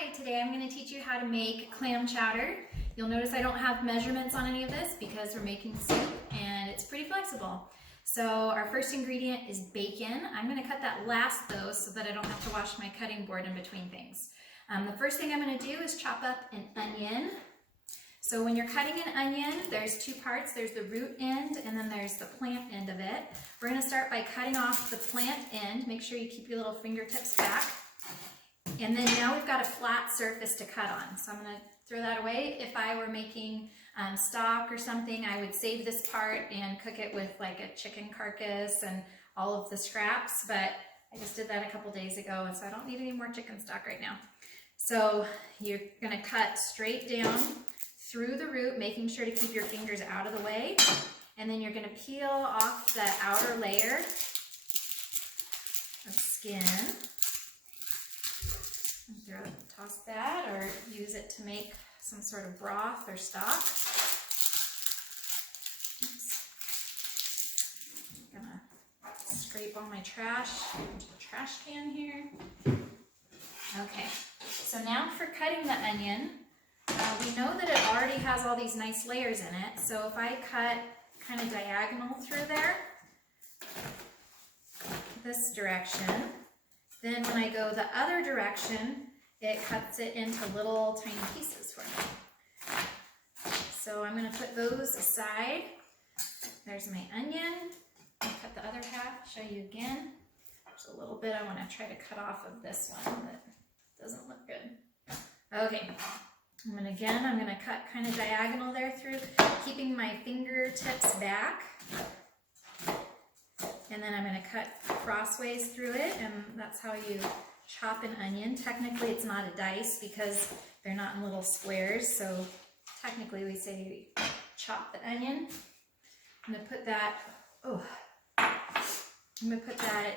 Hi, today I'm going to teach you how to make clam chowder. You'll notice I don't have measurements on any of this because we're making soup and it's pretty flexible. So our first ingredient is bacon. I'm going to cut that last though so that I don't have to wash my cutting board in between things. The first thing I'm going to do is chop up an onion. So when you're cutting an onion, there's two parts. There's the root end and then there's the plant end of it. We're going to start by cutting off the plant end. Make sure you keep your little fingertips back. And then now we've got a flat surface to cut on. So I'm going to throw that away. If I were making stock or something, I would save this part and cook it with like a chicken carcass and all of the scraps. But I just did that a couple days ago, and so I don't need any more chicken stock right now. So you're going to cut straight down through the root, making sure to keep your fingers out of the way. And then you're going to peel off the outer layer of skin. Toss that or use it to make some sort of broth or stock. Oops. I'm gonna scrape all my trash into the trash can here. Okay, so now for cutting the onion, we know that it already has all these nice layers in it. So if I cut kind of diagonal through there, this direction, then when I go the other direction, it cuts it into little tiny pieces for me. So I'm going to put those aside. There's my onion. I'll cut the other half, show you again. There's a little bit I want to try to cut off of this one that doesn't look good. Okay, I'm going to cut kind of diagonal there through, keeping my fingertips back. And then I'm going to cut crossways through it, and that's how you chop an onion. Technically, it's not a dice because they're not in little squares, so technically we say chop the onion. I'm going to put that,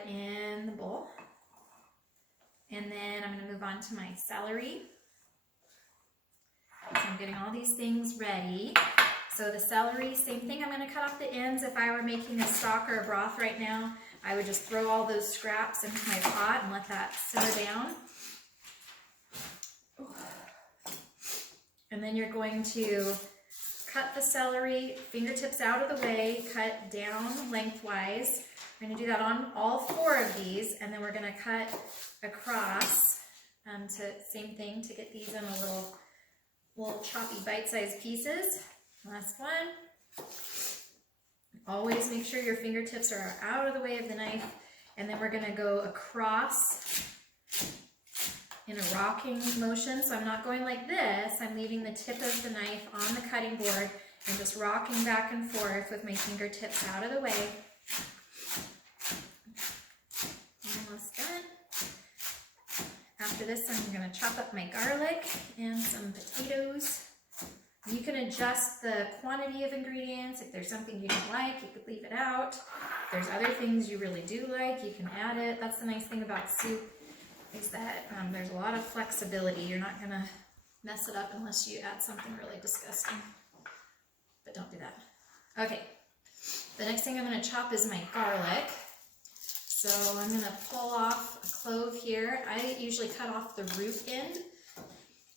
in the bowl. And then I'm going to move on to my celery. So I'm getting all these things ready. So the celery, same thing, I'm going to cut off the ends. If I were making a stock or a broth right now, I would just throw all those scraps into my pot and let that simmer down. And then you're going to cut the celery, fingertips out of the way, cut down lengthwise. We're going to do that on all four of these, and then we're going to cut across, same thing, to get these in a little choppy bite-sized pieces. Last one. Always make sure your fingertips are out of the way of the knife. And then we're going to go across in a rocking motion. So I'm not going like this. I'm leaving the tip of the knife on the cutting board and just rocking back and forth with my fingertips out of the way. Almost done. After this, I'm going to chop up my garlic and some potatoes. You can adjust the quantity of ingredients. If there's something you don't like, you could leave it out. If there's other things you really do like, you can add it. That's the nice thing about soup, is that there's a lot of flexibility. You're not gonna mess it up unless you add something really disgusting, but don't do that. Okay, the next thing I'm gonna chop is my garlic. So I'm gonna pull off a clove here. I usually cut off the root end.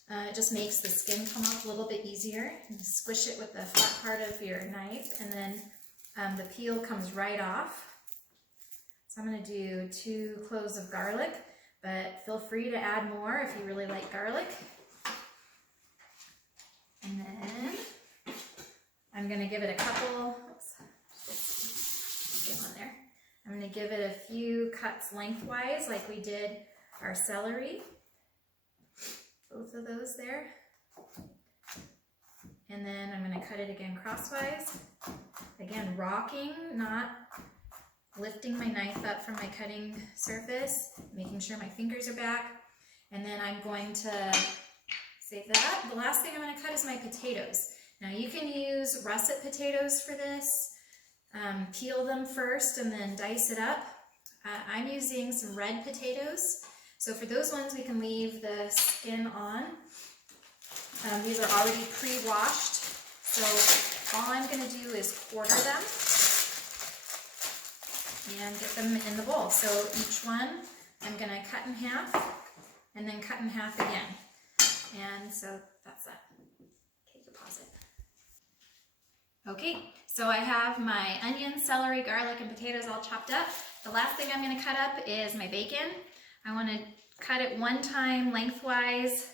It just makes the skin come off a little bit easier. And squish it with the flat part of your knife, and then the peel comes right off. So I'm going to do 2 cloves of garlic, but feel free to add more if you really like garlic. And then I'm going to give it a couple, get one there. I'm going to give it a few cuts lengthwise like we did our celery. Both of those there. And then I'm going to cut it again crosswise. Again, rocking, not lifting my knife up from my cutting surface, making sure my fingers are back. And then I'm going to save that. The last thing I'm going to cut is my potatoes. Now you can use russet potatoes for this. Peel them first and then dice it up. I'm using some red potatoes. So for those ones, we can leave the skin on. These are already pre-washed. So all I'm going to do is quarter them and get them in the bowl. So each one I'm going to cut in half and then cut in half again. And so that's that. Okay, you can pause it. Okay, so I have my onion, celery, garlic, and potatoes all chopped up. The last thing I'm going to cut up is my bacon. I want to cut it one time lengthwise,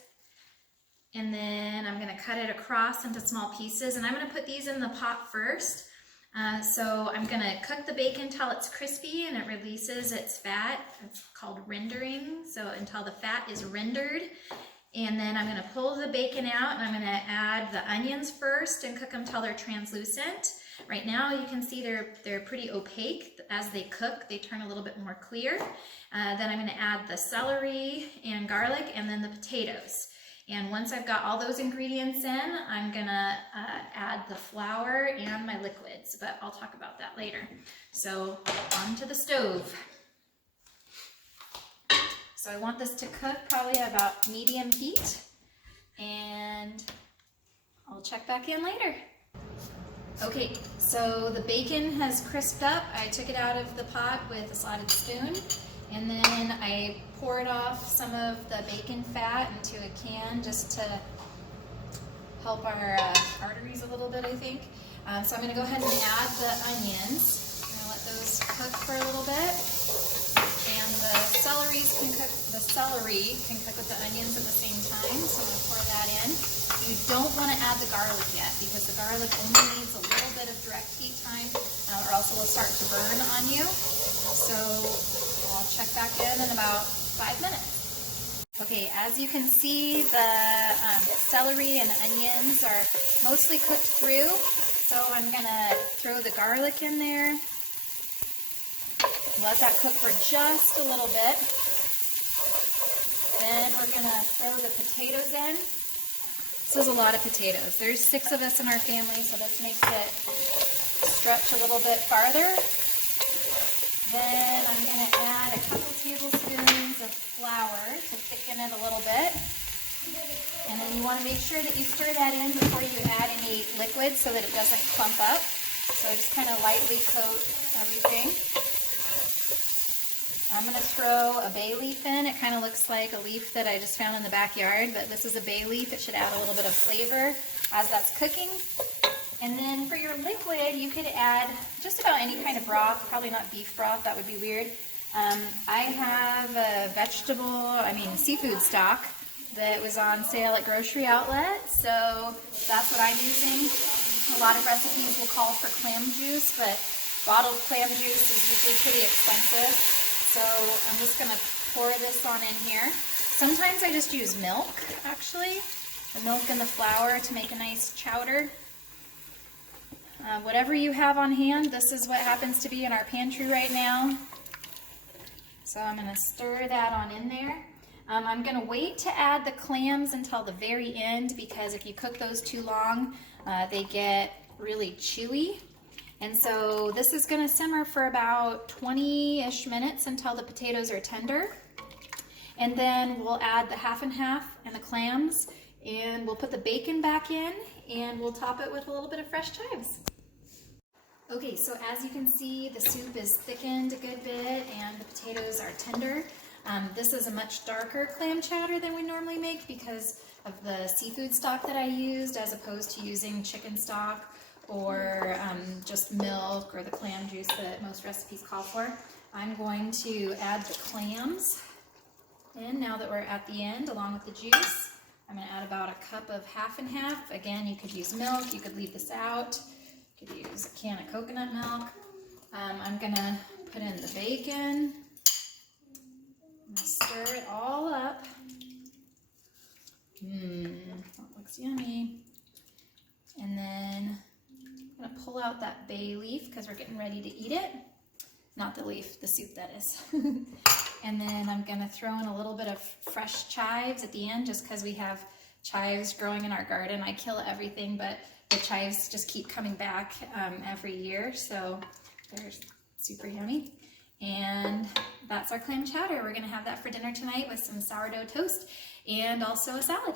and then I'm going to cut it across into small pieces, and I'm going to put these in the pot first. So I'm going to cook the bacon till it's crispy and it releases its fat. It's called rendering, so until the fat is rendered. And then I'm going to pull the bacon out, and I'm going to add the onions first and cook them till they're translucent. Right now you can see they're pretty opaque. As they cook, they turn a little bit more clear. Then I'm going to add the celery and garlic, and then the potatoes. And once I've got all those ingredients in, I'm gonna add the flour and my liquids, but I'll talk about that later. So onto the stove. So I want this to cook probably about medium heat, and I'll check back in later. Okay, so the bacon has crisped up. I took it out of the pot with a slotted spoon, and then I poured off some of the bacon fat into a can just to help our arteries a little bit, I think. So I'm going to go ahead and add the onions. I'm going to let those cook for a little bit. And the celery can cook with the onions at the same time, so I'm going to pour that in. You don't want to add the garlic yet, because the garlic only needs a little bit of direct heat time, or else it will start to burn on you. So I'll check back in about 5 minutes. Okay, as you can see, the celery and onions are mostly cooked through, so I'm going to throw the garlic in there. Let that cook for just a little bit. Then we're going to throw the potatoes in. This is a lot of potatoes. There's 6 of us in our family, so this makes it stretch a little bit farther. Then I'm going to add a couple tablespoons of flour to thicken it a little bit. And then you want to make sure that you stir that in before you add any liquid so that it doesn't clump up. So just kind of lightly coat everything. I'm going to throw a bay leaf in. It kind of looks like a leaf that I just found in the backyard, but this is a bay leaf. It should add a little bit of flavor as that's cooking. And then for your liquid, you could add just about any kind of broth, probably not beef broth, that would be weird. I have a seafood stock that was on sale at Grocery Outlet, so that's what I'm using. A lot of recipes will call for clam juice, but bottled clam juice is usually pretty expensive. So I'm just going to pour this on in here. Sometimes I just use milk, actually. The milk and the flour to make a nice chowder. Whatever you have on hand, this is what happens to be in our pantry right now. So I'm going to stir that on in there. I'm going to wait to add the clams until the very end, because if you cook those too long, they get really chewy. And so this is going to simmer for about 20-ish minutes until the potatoes are tender. And then we'll add the half and half and the clams, and we'll put the bacon back in, and we'll top it with a little bit of fresh chives. Okay, so as you can see, the soup is thickened a good bit and the potatoes are tender. This is a much darker clam chowder than we normally make because of the seafood stock that I used, as opposed to using chicken stock or just milk or the clam juice that most recipes call for. I'm going to add the clams in now that we're at the end, along with the juice. I'm going to add about a cup of half and half. Again, you could use milk, you could leave this out. You could use a can of coconut milk. I'm going to put in the bacon. I'm going to stir it all up. That looks yummy. And then I'm going to pull out that bay leaf because we're getting ready to eat it. Not the leaf, the soup that is. And then I'm going to throw in a little bit of fresh chives at the end, just because we have chives growing in our garden. I kill everything, but the chives just keep coming back every year, so they're super yummy. And that's our clam chowder. We're going to have that for dinner tonight with some sourdough toast and also a salad.